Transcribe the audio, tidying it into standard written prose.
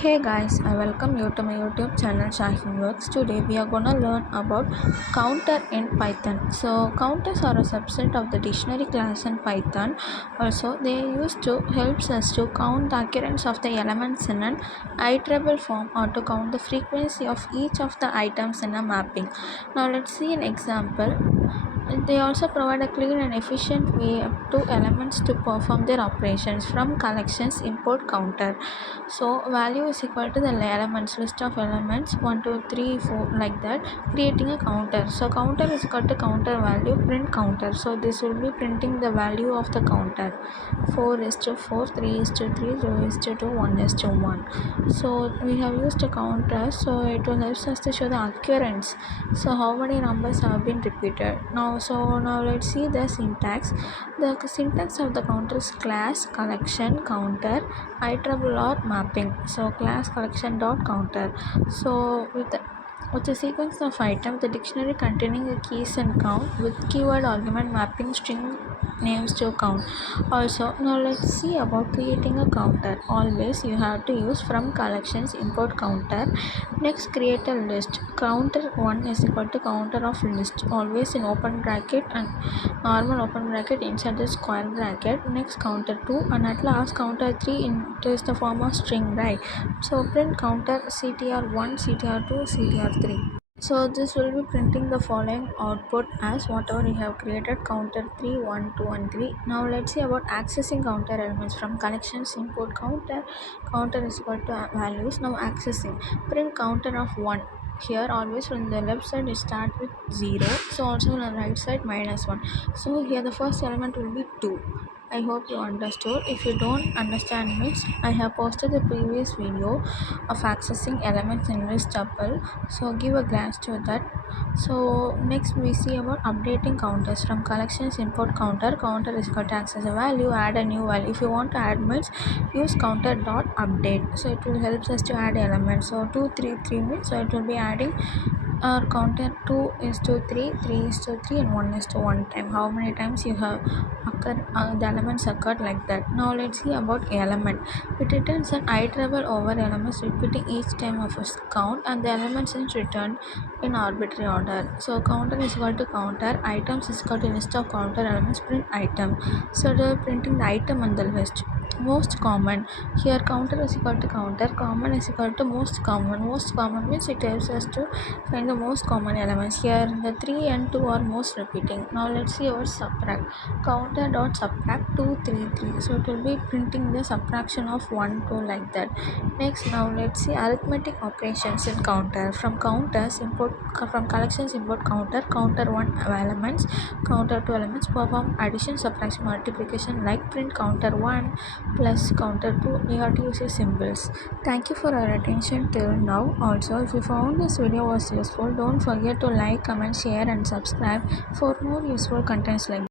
Hey guys, I welcome you to my YouTube channel Shaheen Works. Today we are gonna learn about counter in Python. So counters are a subset of the dictionary class in Python. Also, they are used to helps us to count the occurrence of the elements in an iterable form or to count the frequency of each of the items in a mapping. Now let's see an example. They also provide a clean and efficient way up to elements to perform their operations from collections import counter. So value is equal to the elements list of elements 1 2 3 4 like that, creating a counter. So counter is equal to counter value print counter. So this will be printing the value of the counter 4 is to 4, 3 is to 3, 2 is to 2, 1 is to 1. So we have used a counter, so it will help us to show the occurrence. So how many numbers have been repeated now let's see the syntax. The syntax of the counter is class collection counter iterable or mapping. So class collection dot counter. So with a sequence of items, the dictionary containing the keys and count with keyword argument mapping string names to count. Also, now let's see about creating a counter. Always you have to use from collections import counter. Next, create a list. Counter 1 is equal to counter of list. Always in open bracket and normal open bracket inside the square bracket. Next, counter 2 and at last counter 3 is the form of string, right? So print counter ctr1, ctr2, ctr3. So this will be printing the following output as whatever we have created counter 3 1 2 and 3. Now let's see about accessing counter elements from collections import counter is equal to values. Now accessing print counter of 1. Here always from the left side it start with 0, so also on the right side -1. So here the first element will be 2. I hope you understood. If you don't understand means I have posted the previous video of accessing elements in list tuple, so give a glance to that. So next we see about updating counters from collections import counter is equal to access a value, add a new value. If you want to add means use counter dot update, so it will help us to add elements. So 2 3 3 means so it will be adding our counter 2 is to 3, 3 is to 3 and 1 is to 1 time. How many times you have the elements occurred like that. Now let's see about element. It returns an iterable over elements repeating each time of its count and the elements is returned in arbitrary order. So counter is equal to counter, items is equal to list of counter elements print item. So they're printing the item on the list. Most common, here counter is equal to counter, common is equal to most common. Most common means it helps us to find the most common elements. Here the 3 and 2 are most repeating. Now let's see our subtract. Counter dot subtract 2 3 3, so it will be printing the subtraction of 1 2 like that. Next, now let's see arithmetic operations in counter. From counters import from collections import counter 1 elements, counter 2 elements, perform addition subtraction multiplication like print counter 1 plus counter 2. You have to use your symbols. Thank you for your attention till now. Also, if you found this video was useful, don't forget to like, comment, share and subscribe for more useful contents like